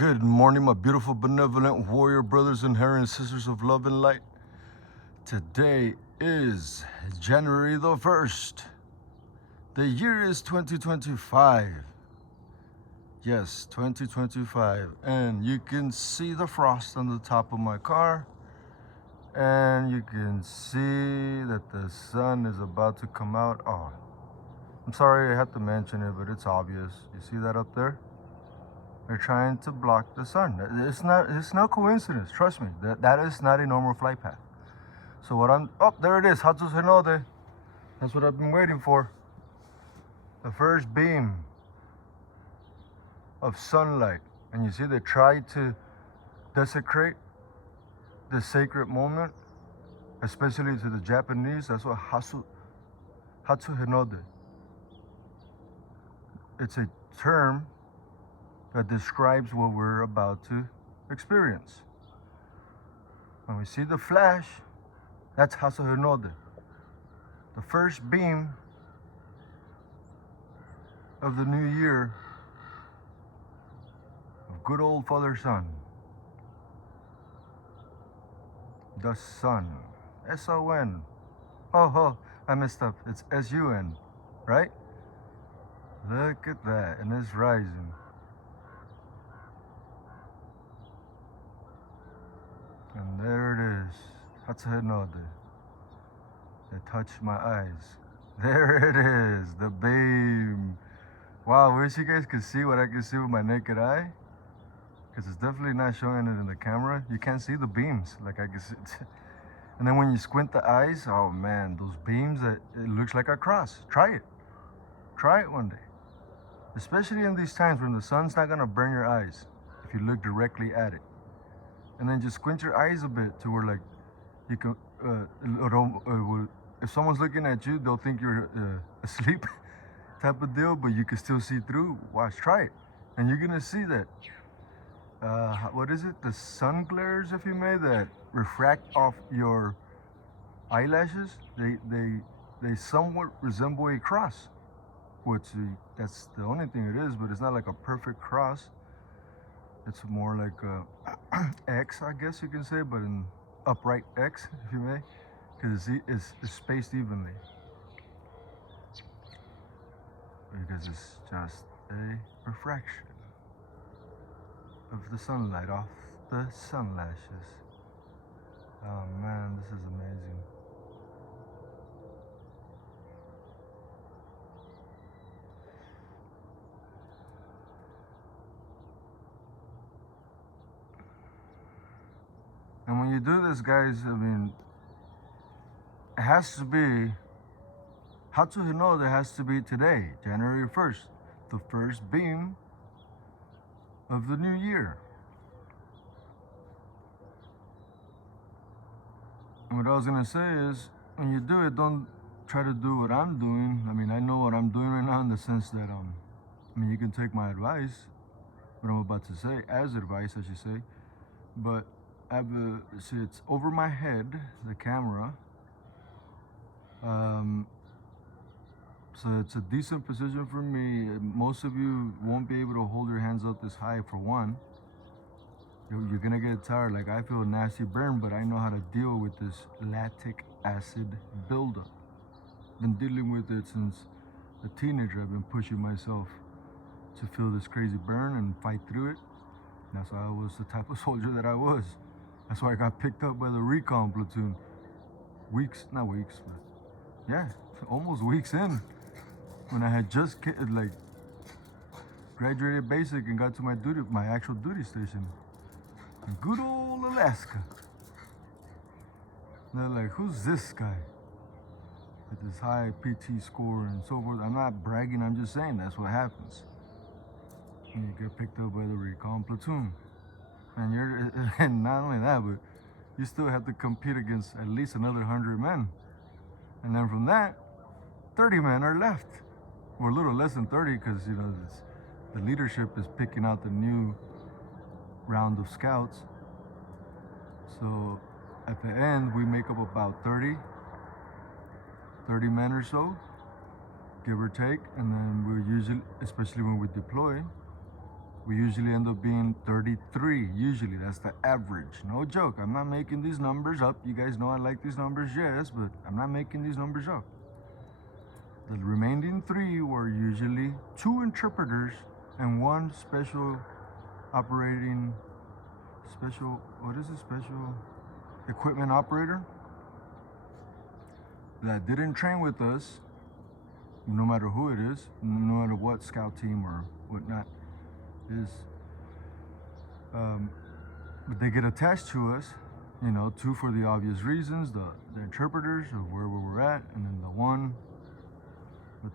Good morning, my beautiful, benevolent warrior brothers and and sisters of love and light. Today is January the 1st. The year is 2025. Yes, 2025. And you can see the frost on the top of my car. And you can see that the sun is about to come out. Oh, I'm sorry I have to mention it, but it's obvious. You see that up there? They're trying to block the sun. It's no coincidence, trust me. That is not a normal flight path. So there it is, Hatsushinode. That's what I've been waiting for. The first beam of sunlight. And you see they tried to desecrate the sacred moment, especially to the Japanese. That's what Hatsushinode. It's a term that describes what we're about to experience. When we see the flash, that's Hatsushinode. The first beam of the new year of good old Father Sun. The sun. S-O-N. Oh, I messed up. It's S-U-N, right? Look at that, and it's rising. And there it is, Hatsushinode. It touched my eyes. There it is, the beam. Wow, I wish you guys could see what I can see with my naked eye. Because it's definitely not showing it in the camera. You can't see the beams like I can see. And then when you squint the eyes, oh man, those beams, it looks like a cross. Try it. Try it one day. Especially in these times when the sun's not gonna burn your eyes if you look directly at it. And then just squint your eyes a bit to where like you can, if someone's looking at you, they'll think you're asleep type of deal, but you can still see through. Watch, try it. And you're gonna see that, what is it? The sun glares, if you may, that refract off your eyelashes. They somewhat resemble a cross, which that's the only thing it is, but it's not like a perfect cross. It's more like a X, I guess you can say, but an upright X, if you may, because it's spaced evenly. Because it's just a refraction of the sunlight off the sun lashes. Oh man, this is amazing. And when you do this, guys, I mean, it has to be, Hatsushinode has to be today, January 1st, the first beam of the new year. And what I was gonna say is, when you do it, don't try to do what I'm doing. I mean, I know what I'm doing right now in the sense that, I mean, you can take my advice, what I'm about to say, as advice, I should say, but see, it's over my head, the camera. So it's a decent position for me. Most of you won't be able to hold your hands up this high for one. You're gonna get tired. Like I feel a nasty burn, but I know how to deal with this lactic acid buildup. Been dealing with it since a teenager. I've been pushing myself to feel this crazy burn and fight through it. That's why I was the type of soldier that I was. That's why I got picked up by the recon platoon. Not weeks, but yeah, almost weeks in. When I had just like graduated basic and got to my actual duty station in good old Alaska. And they're like, who's this guy with this high PT score and so forth? I'm not bragging, I'm just saying that's what happens. And you get picked up by the recon platoon. And not only that, but you still have to compete against at least another 100 men. And then from that, 30 men are left. Or a little less than 30, because you know the leadership is picking out the new round of scouts. So at the end, we make up about 30 men or so, give or take. And then we usually, especially when we deploy, We usually end up being 33. Usually, that's the average. No joke. I'm not making these numbers up. You guys know I like these numbers, yes, but I'm not making these numbers up. The remaining 3 were usually 2 interpreters and 1 special equipment operator that didn't train with us, no matter who it is, no matter what scout team or whatnot is. But they get attached to us, you know, 2 for the obvious reasons, the interpreters of where we were at, and then the 1 with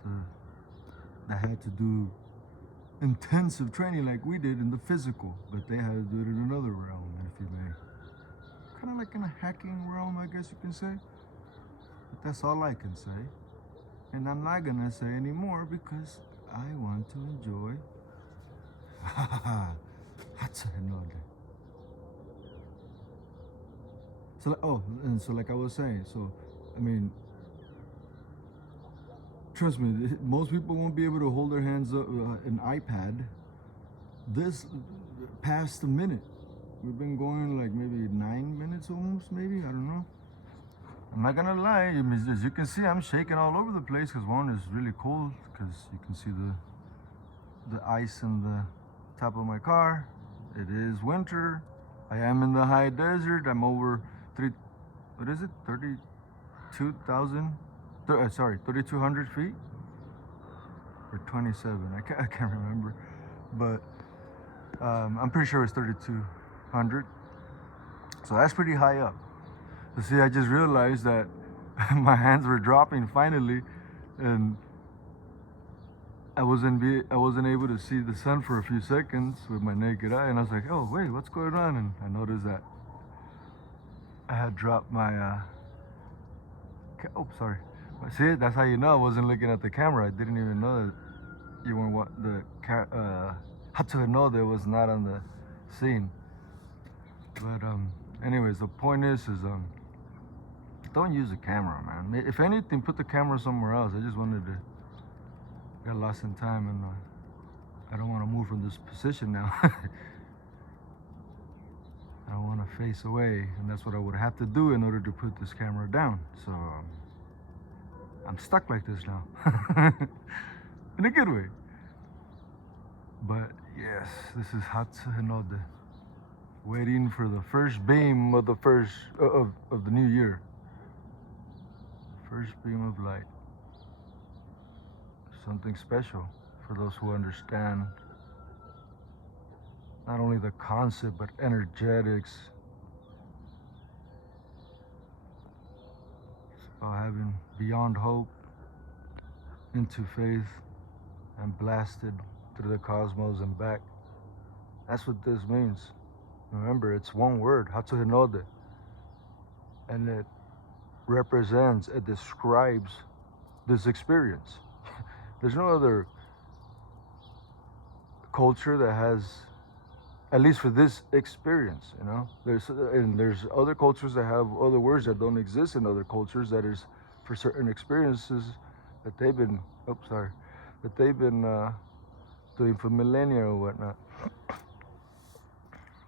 that had to do intensive training like we did in the physical, but they had to do it in another realm, if you may. Kind of like in a hacking realm, I guess you can say. But that's all I can say. And I'm not gonna say anymore because I want to enjoy Hatsushinode. So like I was saying, so I mean, trust me, most people won't be able to hold their hands up an iPad this past a minute. We've been going like maybe 9 minutes almost, maybe, I don't know. I'm not gonna lie, as you can see, I'm shaking all over the place because one is really cold, because you can see the ice in the top of my car. It is winter. I am in the high desert. I'm over 3,200 feet or 27. I can't remember, but I'm pretty sure it's 3,200. So that's pretty high up. You see, I just realized that my hands were dropping finally, and I wasn't able to see the sun for a few seconds with my naked eye, and I was like, oh wait, what's going on? And I noticed that I had dropped my oh, sorry. See, that's how you know I wasn't looking at the camera. I didn't even know that even what the Hatsushinode was not on the scene. But anyways, the point is don't use a camera, man. If anything, put the camera somewhere else. I just wanted to get lost in time, and I don't want to move from this position now. I don't want to face away, and that's what I would have to do in order to put this camera down. So I'm stuck like this now, in a good way. But yes, this is Hatsushinode, waiting for the first beam of the of the new year. First beam of light. Something special for those who understand not only the concept but energetics. It's about having beyond hope into faith and blasted through the cosmos and back. That's what this means. Remember, it's one word, Hatsushinode, and it represents, it describes this experience. There's no other culture that has, at least for this experience, you know. There's other cultures that have other words that don't exist in other cultures, that is for certain experiences that they've been doing for millennia or whatnot.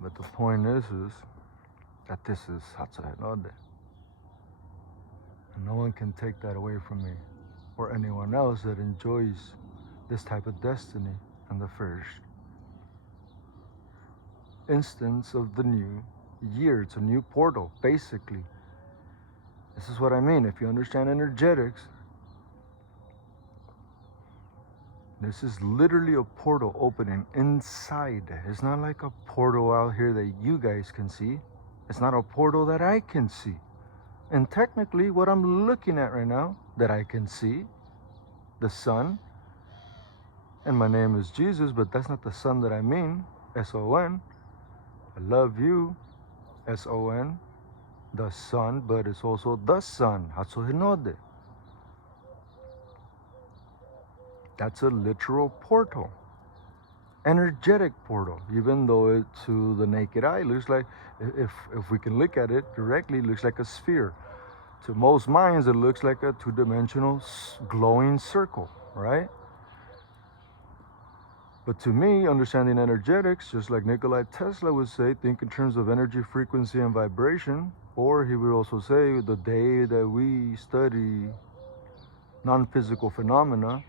But the point is that this is Hatsushinode. And no one can take that away from me, or anyone else that enjoys this type of destiny and the first instance of the new year. It's a new portal, basically. This is what I mean. If you understand energetics, this is literally a portal opening inside. It's not like a portal out here that you guys can see. It's not a portal that I can see. And technically, what I'm looking at right now, that I can see, the sun, and my name is Jesus, but that's not the sun that I mean, S-O-N. I love you, S-O-N, the sun, but it's also the sun, Hatsushinode. That's a literal portal, energetic portal, even though it, to the naked eye, looks like, if we can look at it directly, it looks like a sphere. To most minds, it looks like a two-dimensional glowing circle, right? But to me, understanding energetics, just like Nikola Tesla would say, think in terms of energy, frequency, and vibration. Or he would also say, the day that we study non-physical phenomena,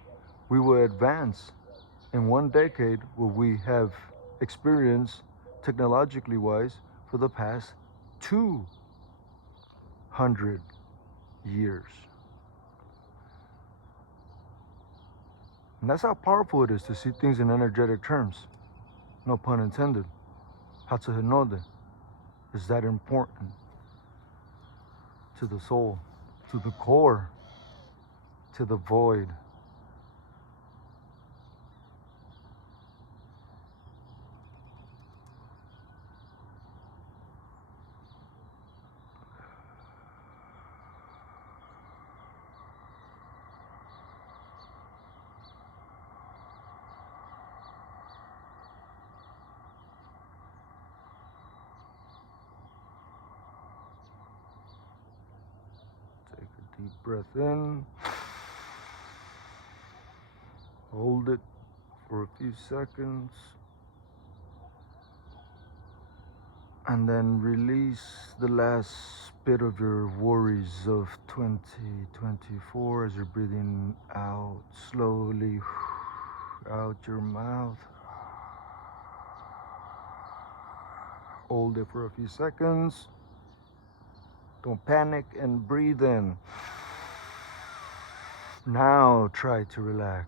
we will advance. In 1 decade, will we have experienced, technologically wise, for the past 200 years. And that's how powerful it is to see things in energetic terms. No pun intended. Hatsushinode is that important to the soul, to the core, to the void. Take a deep breath in. Hold it for a few seconds. And then release the last bit of your worries of 2024 as you're breathing out slowly out your mouth. Hold it for a few seconds. Don't panic and breathe in. Now try to relax.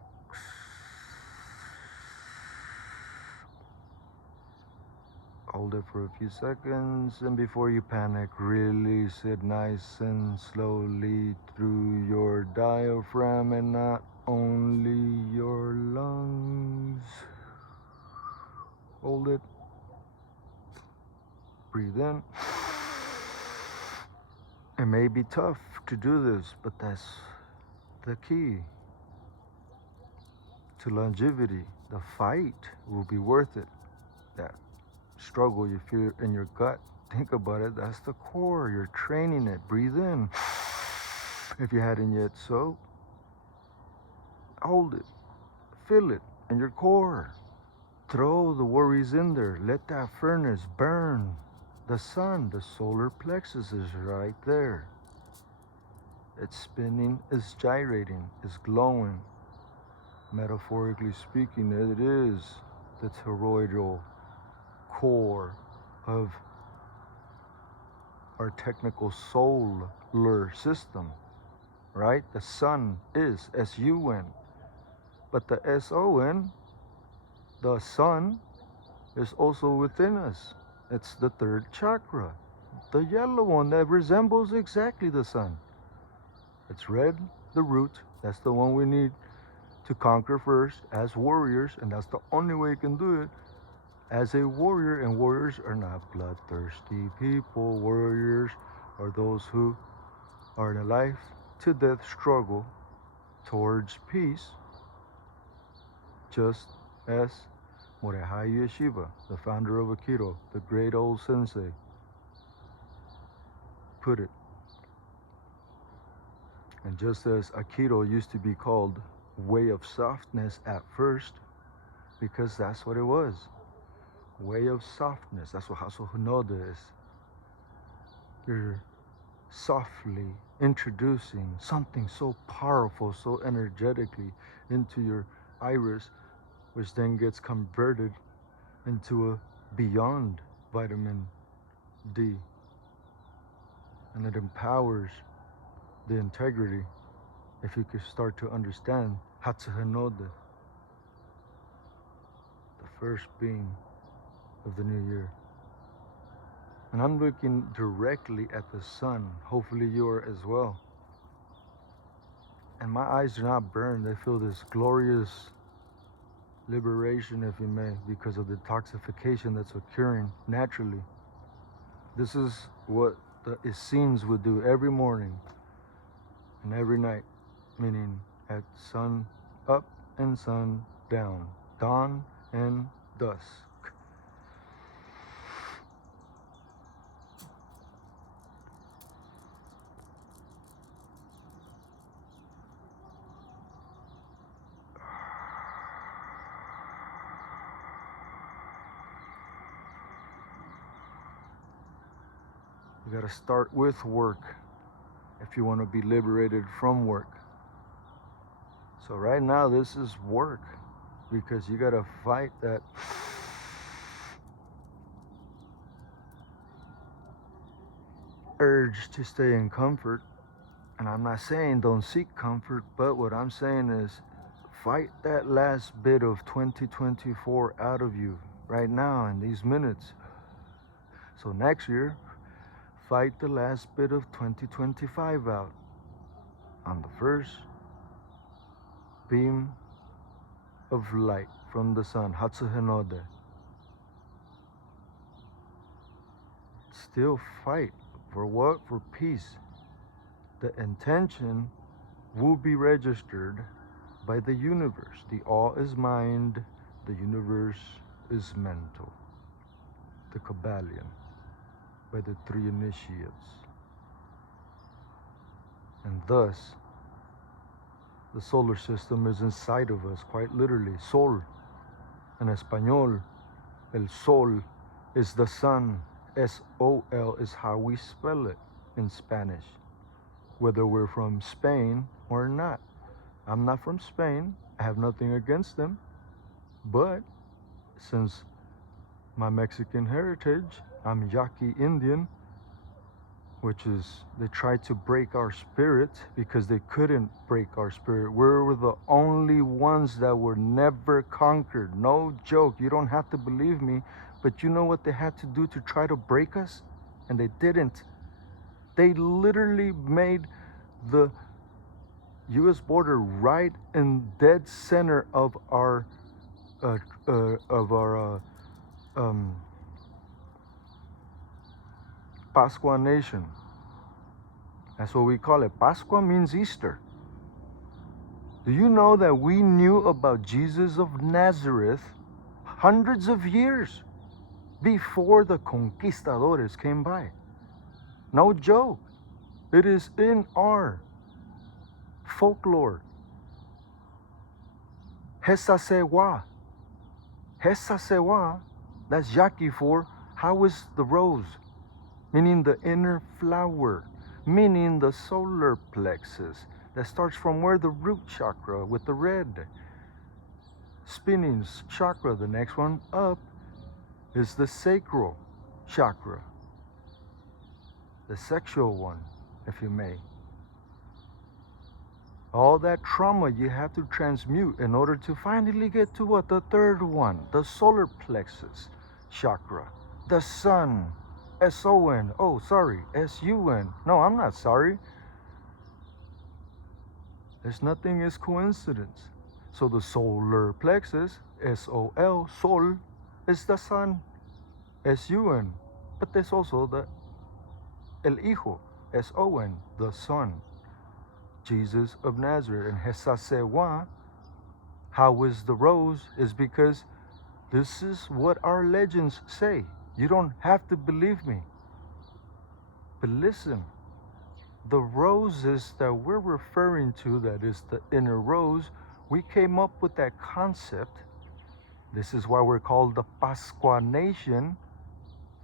Hold it for a few seconds, and before you panic, release it nice and slowly through your diaphragm and not only your lungs. Hold it. Breathe in. It may be tough to do this, but that's the key to longevity. The fight will be worth it. That struggle you feel in your gut, think about it, that's the core. You're training it. Breathe in. If you hadn't yet, so hold it. Feel it in your core. Throw the worries in there. Let that furnace burn. The sun, the solar plexus is right there. It's spinning, it's gyrating, it's glowing. Metaphorically speaking, it is the toroidal core of our technical solar system, right? The sun is S-U-N, but the S-O-N, the sun, is also within us. It's the third chakra, the yellow one that resembles exactly the sun. It's red, the root, that's the one we need to conquer first as warriors, and that's the only way you can do it as a warrior. And warriors are not bloodthirsty people. Warriors are those who are in a life to death struggle towards peace, just as Morihei Yeshiva, the founder of Aikido, the great old sensei, put it. And just as Aikido used to be called way of softness at first, because that's what it was. Way of softness. That's what Hatsushinode is. You're softly introducing something so powerful, so energetically into your iris, which then gets converted into a beyond vitamin D. And it empowers the integrity if you could start to understand Hatsushinode, the first being of the new year. And I'm looking directly at the sun. Hopefully you are as well. And my eyes do not burn. They feel this glorious liberation, if you may, because of the detoxification that's occurring naturally. This is what the Essenes would do every morning and every night, meaning at sun up and sun down, dawn and dusk. You gotta start with work if you want to be liberated from work. So right now this is work, because you gotta fight that urge to stay in comfort. And I'm not saying don't seek comfort, but what I'm saying is fight that last bit of 2024 out of you right now in these minutes. So next year, fight the last bit of 2025 out on the first beam of light from the sun, Hatsushinode. Still fight. For what? For peace. The intention will be registered by the universe. The all is mind, the universe is mental. The Kybalion, by the three initiates. And thus, the solar system is inside of us, quite literally. Sol, in Espanol, el sol is the sun. S-O-L is how we spell it in Spanish, whether we're from Spain or not. I'm not from Spain. I have nothing against them. But since my Mexican heritage, I'm Yaqui Indian, which is, they tried to break our spirit because they couldn't break our spirit. We were the only ones that were never conquered. No joke. You don't have to believe me. But you know what they had to do to try to break us? And they didn't. They literally made the U.S. border right in dead center of our Pascua nation. That's what we call it. Pascua means Easter. Do you know that we knew about Jesus of Nazareth hundreds of years before the conquistadores came by? No joke. It is in our folklore. Hesasewa. Hesasewa, that's Yaqui for how is the rose? Meaning the inner flower, meaning the solar plexus that starts from where the root chakra with the red spinning chakra. The next one up is the sacral chakra, the sexual one, if you may. All that trauma you have to transmute in order to finally get to what? The third one, the solar plexus chakra, the sun, S-O-N, oh sorry, S-U-N. No, I'm not sorry. There's nothing is coincidence. So the solar plexus, S-O-L, sol, is the sun, S-U-N. But there's also the el hijo, S-O-N, the son, Jesus of Nazareth. And Hesasewa, how is the rose, is because this is what our legends say. You don't have to believe me. But listen, the roses that we're referring to, that is the inner rose, we came up with that concept. This is why we're called the Pascua Nation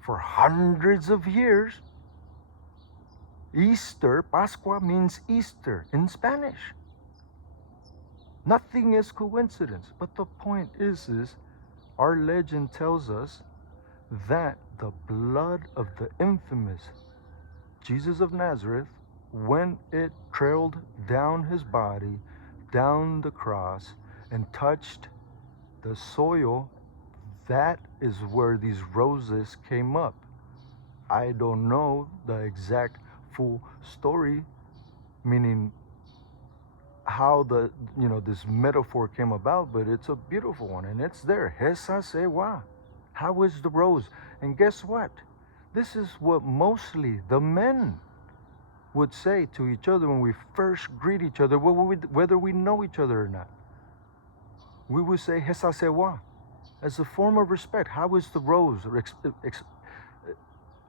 for hundreds of years. Easter, Pascua means Easter in Spanish. Nothing is coincidence. But the point is our legend tells us that the blood of the infamous Jesus of Nazareth, when it trailed down his body, down the cross, and touched the soil, that is where these roses came up. I don't know the exact full story, meaning how the, this metaphor came about, but it's a beautiful one, and it's there. Hesasewa. How is the rose? And guess what? This is what mostly the men would say to each other when we first greet each other, whether we know each other or not. We would say Hesasewa as a form of respect. How is the rose?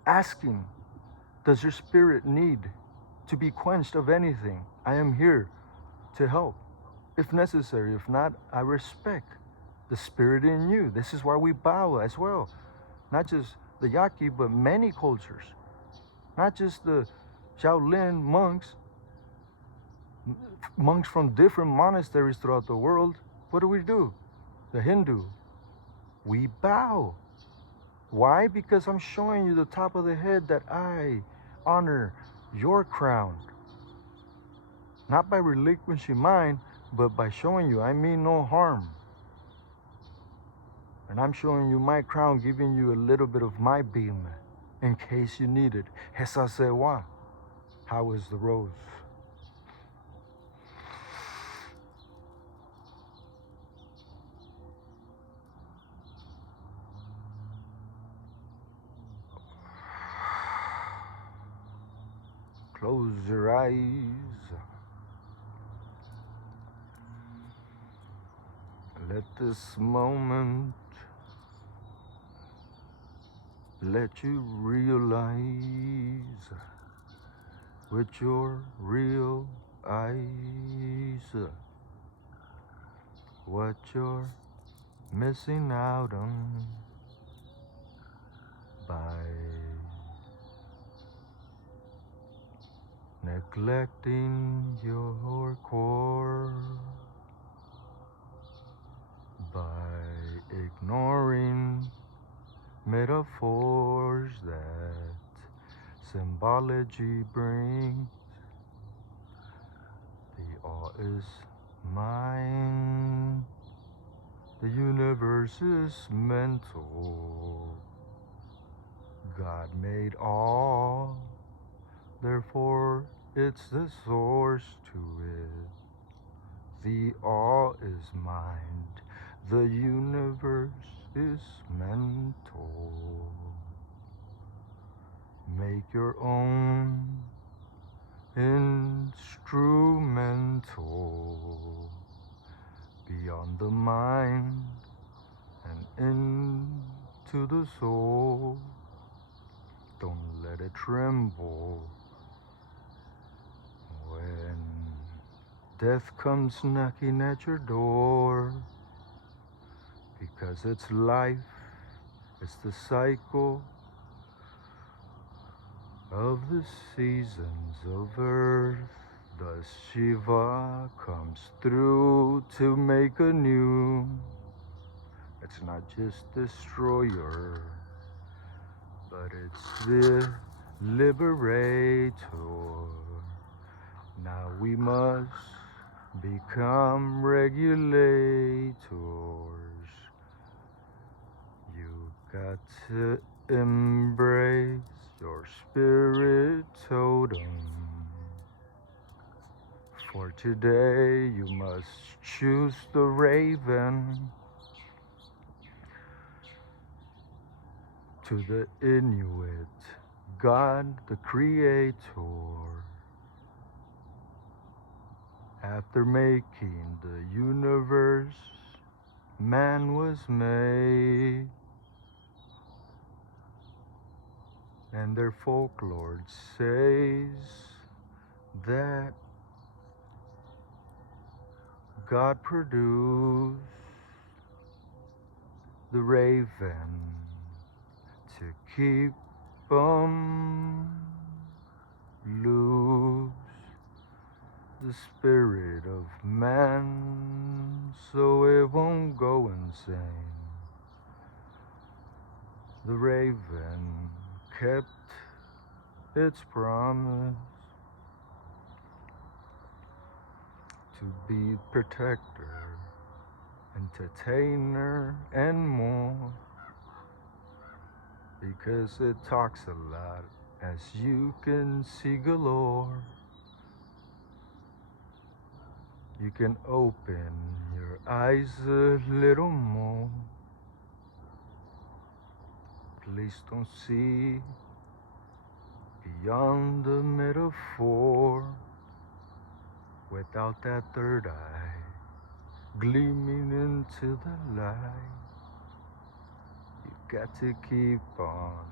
Asking, does your spirit need to be quenched of anything? I am here to help, if necessary. If not, I respect the spirit in you. This is why we bow as well. Not just the Yaqui, but many cultures. Not just the Shaolin monks, monks from different monasteries throughout the world. What do? The Hindu. We bow. Why? Because I'm showing you the top of the head that I honor your crown. Not by relinquishing mine, but by showing you I mean no harm. And I'm showing you my crown, giving you a little bit of my beam in case you need it. Hesasewa. How is the rose? Close your eyes. Let this moment let you realize with your real eyes what you're missing out on by neglecting your core, by ignoring metaphors that symbology brings. The all is mine. The universe is mental. God made all, therefore it's the source to it. The all is mind. The universe is mental. Make your own instrumental beyond the mind and into the soul. Don't let it tremble when death comes knocking at your door, because it's life, it's the cycle of the seasons of earth. The Shiva comes through to make anew. It's not just destroyer, but it's the liberator. Now we must become regulators. You got to embrace your spirit totem. For today you must choose the raven. To the Inuit, God the Creator, after making the universe, man was made, and their folklore says that God produced the raven to keep loose the spirit of man so it won't go insane. The raven kept its promise to be protector, entertainer, and more, because it talks a lot, as you can see galore. You can open your eyes a little more. Please don't see beyond the metaphor without that third eye gleaming into the light. You got to keep on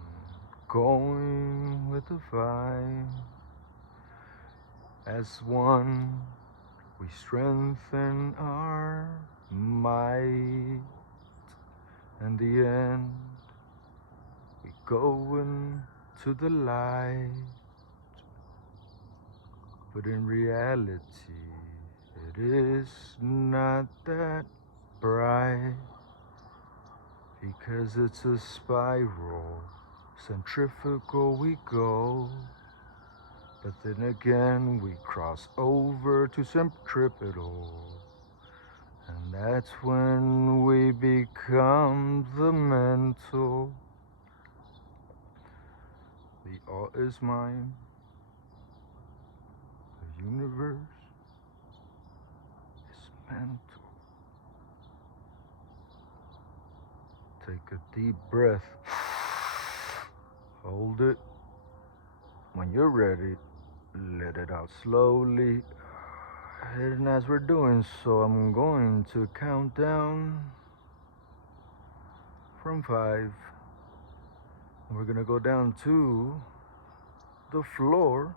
going with the fight. As one, we strengthen our might. In the end, we go and to the light. But in reality, it is not that bright, because it's a spiral, centrifugal we go. But then again, we cross over to centripetal. And that's when we become the mental. The all is mine. The universe is mental. Take a deep breath. Hold it. When you're ready, let it out slowly. And as we're doing so, I'm going to count down from 5. And we're going to go down to the floor.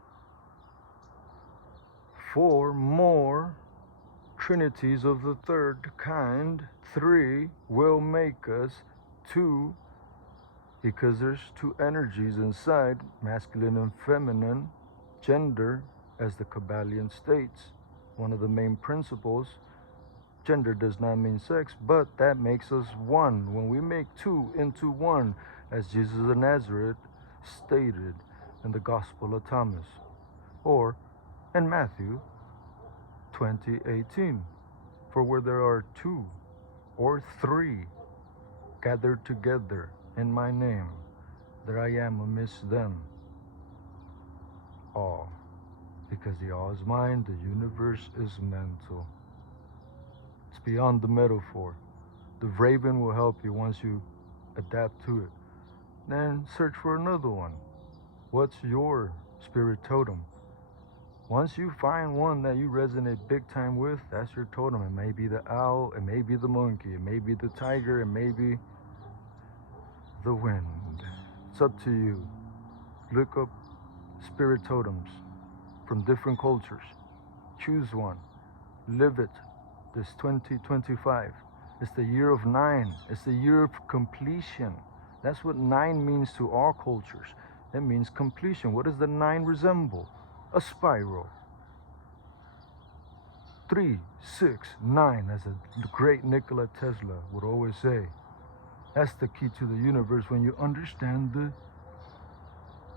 4 more trinities of the third kind. 3 will make us 2, because there's 2 energies inside, masculine and feminine, gender, as the Kybalion states. One of the main principles, gender does not mean sex, but that makes us 1. When we make 2 into 1, as Jesus of Nazareth stated in the Gospel of Thomas, or in Matthew 20:18, for where there are 2 or 3 gathered together in my name, there I am amidst them all. Because the all is mine, the universe is mental. It's beyond the metaphor. The raven will help you once you adapt to it. Then search for another one. What's your spirit totem? Once you find one that you resonate big time with, that's your totem. It may be the owl, it may be the monkey, it may be the tiger, it may be the wind. It's up to you. Look up spirit totems from different cultures. Choose one. Live it. This 2025. It's the year of 9. It's the year of completion. That's what 9 means to all cultures. It means completion. What does the 9 resemble? A spiral. 3, 6, 9, as the great Nikola Tesla would always say. That's the key to the universe when you understand the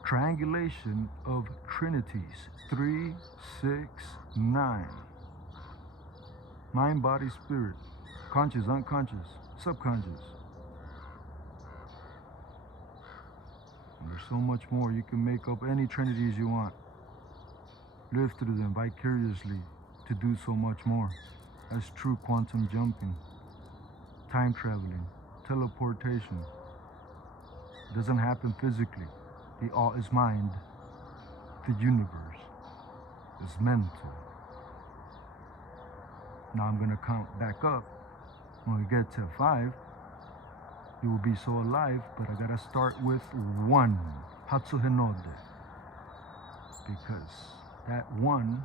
triangulation of trinities. 3, 6, 9. Mind, body, spirit. Conscious, unconscious, subconscious. And there's so much more. You can make up any trinities you want. Live through them vicariously to do so much more. That's true quantum jumping, time traveling, teleportation. It doesn't happen physically. The all is mind. The universe is mental. Now I'm going to count back up. When we get to 5, you will be so alive, but I got to start with 1. Hatsushinode. Because that 1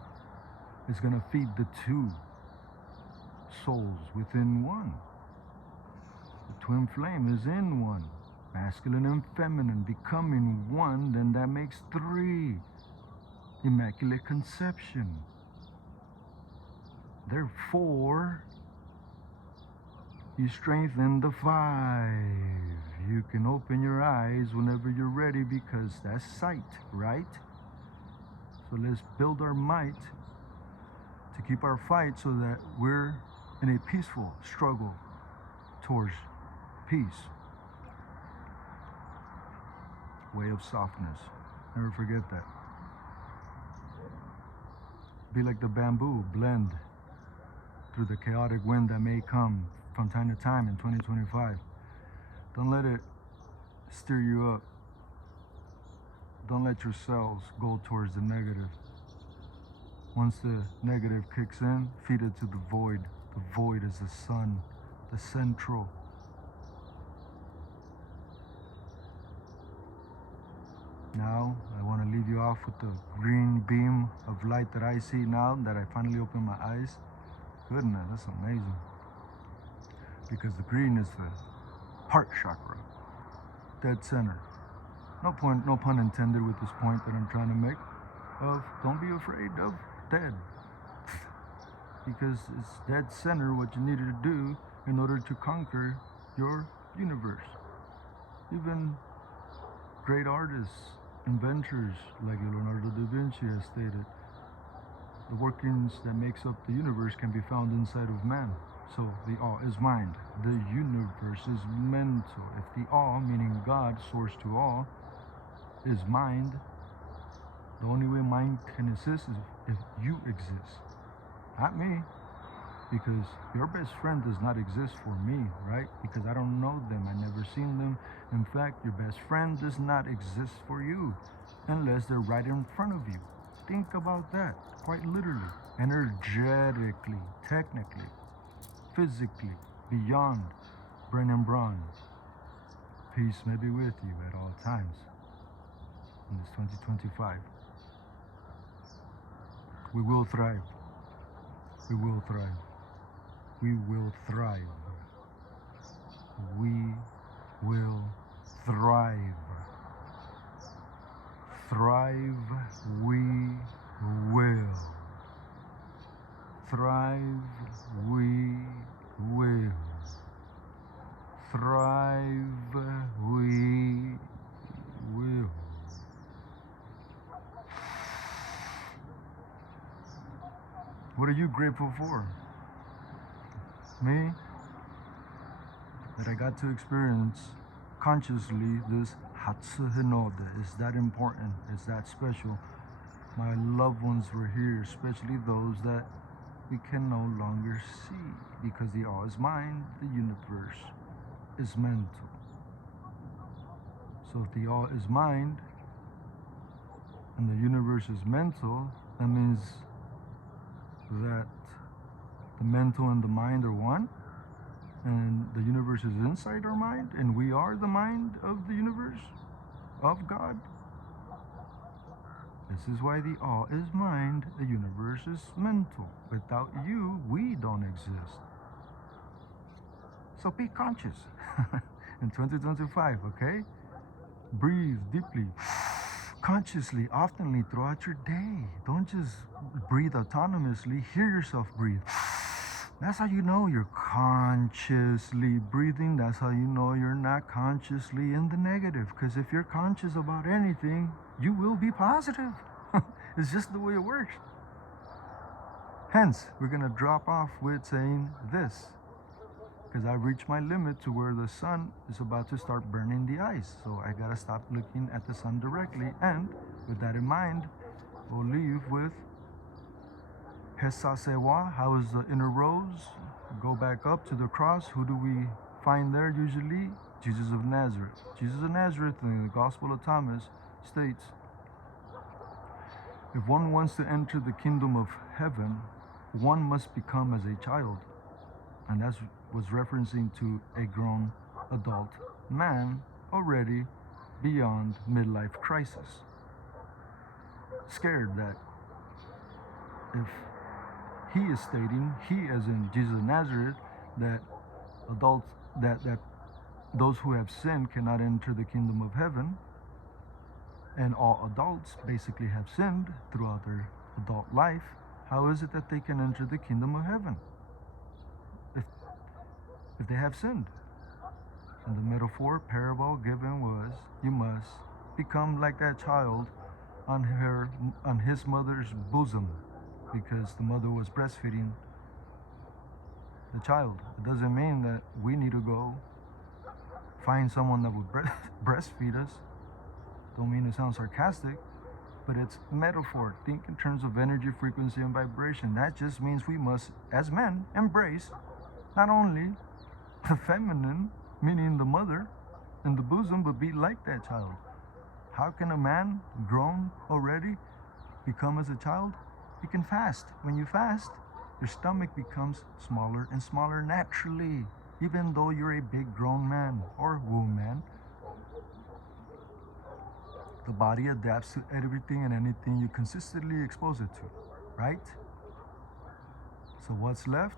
is going to feed the 2 souls within 1. The twin flame is in 1. Masculine and feminine becoming 1, then that makes 3. Immaculate conception. Therefore, you strengthen the 5. You can open your eyes whenever you're ready, because that's sight, right? So let's build our might to keep our fight so that we're in a peaceful struggle towards peace. Way of softness. Never forget that. Be like the bamboo, blend through the chaotic wind that may come from time to time in 2025. Don't let it steer you up. Don't let your cells go towards the negative. Once the negative kicks in, feed it to the void. The void is the sun, the central. Now, I want to leave you off with the green beam of light that I see now that I finally opened my eyes. Goodness, that's amazing. Because the green is the heart chakra, dead center. no pun intended with this point that I'm trying to make, of don't be afraid of dead. Because it's dead center what you needed to do in order to conquer your universe. Even great artists, inventors like Leonardo da Vinci has stated, the workings that makes up the universe can be found inside of man. So the all is mind. The universe is mental. If the all, meaning God, source to all, is mind, the only way mind can exist is if you exist. Not me. Because your best friend does not exist for me, right? Because I don't know them. I never seen them. In fact, your best friend does not exist for you unless they're right in front of you. Think about that, quite literally, energetically, technically, physically, beyond brain and bronze. Peace may be with you at all times in this 2025. We will thrive. We will thrive. We will thrive. We will thrive. Thrive, we will. Thrive, we will. Thrive, we will. What are you grateful for? Me? That I got to experience consciously this Hatsushinode. Is that important? Is that special? My loved ones were here, especially those that we can no longer see, because the all is mind, the universe is mental. So if the all is mind and the universe is mental, that means that the mental and the mind are one, and the universe is inside our mind, and we are the mind of the universe, of God. This is why the all is mind, the universe is mental. Without you, we don't exist. So be conscious in 2025, okay? Breathe deeply, consciously, oftenly throughout your day. Don't just breathe autonomously. Hear yourself breathe. That's how you know you're consciously breathing. That's how you know you're not consciously in the negative. Because if you're conscious about anything, you will be positive. It's just the way it works. Hence, we're going to drop off with saying this. Because I've reached my limit to where the sun is about to start burning the ice. So I got to stop looking at the sun directly. And with that in mind, we'll leave with Hesasewa, how is the inner rose? Go back up to the cross. Who do we find there usually? Jesus of Nazareth. Jesus of Nazareth in the Gospel of Thomas states, if one wants to enter the kingdom of heaven, one must become as a child. And that was referencing to a grown adult man already beyond midlife crisis. Scared that if he is stating, he as in Jesus of Nazareth, that adults, that those who have sinned cannot enter the kingdom of heaven, and all adults basically have sinned throughout their adult life, how is it that they can enter the kingdom of heaven if they have sinned? And the metaphor, parable given was, you must become like that child on his mother's bosom, because the mother was breastfeeding the child. It doesn't mean that we need to go find someone that would breastfeed us. Don't mean to sound sarcastic, but it's metaphor. Think in terms of energy, frequency, and vibration. That just means we must, as men, embrace not only the feminine, meaning the mother in the bosom, but be like that child. How can a man grown already become as a child? You can fast. When you fast, your stomach becomes smaller and smaller naturally, even though you're a big grown man or woman. The body adapts to everything and anything you consistently expose it to, right? So what's left?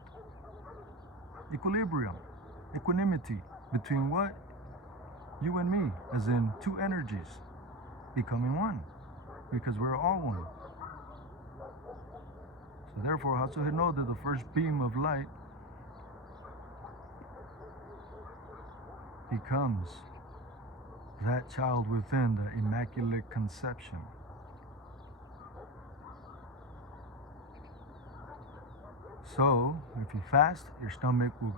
Equilibrium, equanimity between what? You and me, as in two energies. becoming one, because we're all one. So therefore, Hatsushinode, the first beam of light, becomes that child within the Immaculate Conception. So, if you fast, your stomach will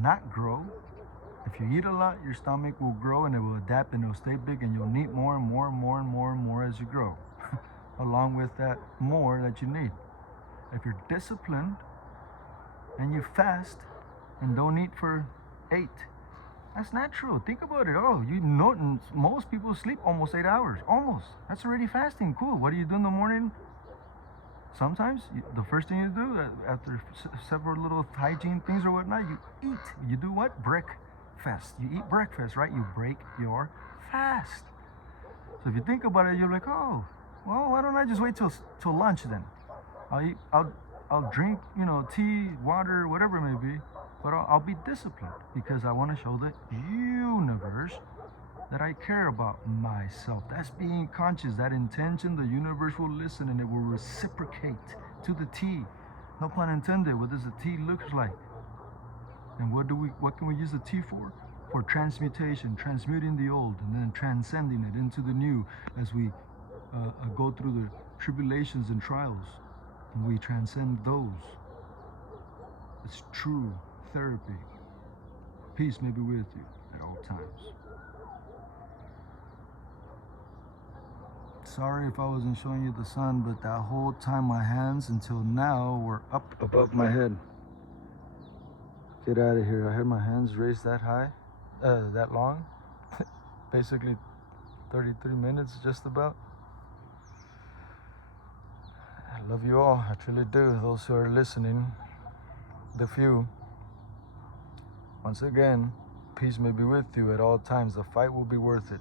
not grow. If you eat a lot, your stomach will grow and it will adapt and it will stay big, and you'll need more and more and more and more and more as you grow, along with that more that you need. If you're disciplined and you fast and don't eat for 8, that's natural. Think about it. Oh, you know, most people sleep almost 8 hours. Almost. That's already fasting. Cool. What do you do in the morning? Sometimes the first thing you do after several little hygiene things or whatnot, you eat. You do what? Breakfast. You eat breakfast, right? You break your fast. So if you think about it, you're like, oh, well, why don't I just wait till lunch then? I'll drink, tea, water, whatever it may be, but I'll be disciplined because I want to show the universe that I care about myself. That's being conscious, that intention. The universe will listen and it will reciprocate to the T. No pun intended. What does the T look like? And what can we use the T for? For transmutation, transmuting the old and then transcending it into the new as we go through the tribulations and trials. And we transcend those. It's true therapy. Peace may be with you at all times. Sorry if I wasn't showing you the sun, but that whole time my hands until now were up above my head. Get out of here. I had my hands raised that high, that long. Basically 33 minutes just about. I love you all. I truly do. Those who are listening, the few. Once again, peace may be with you at all times. The fight will be worth it.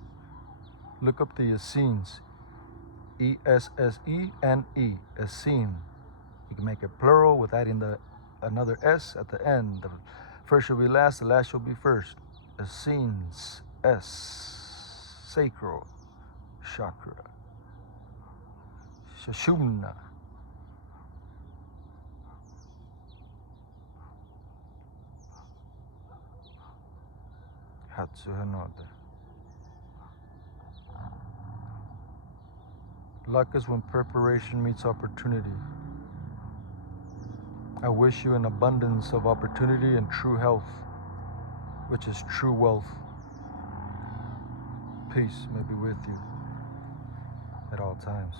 Look up the Essenes. E-S-S-E-N-E, Essene. You can make it plural with adding another S at the end. The first shall be last, the last shall be first. Essenes, S, sacral chakra. Sushumna. Hatsushinode. Luck is when preparation meets opportunity. I wish you an abundance of opportunity and true health, which is true wealth. Peace may be with you at all times.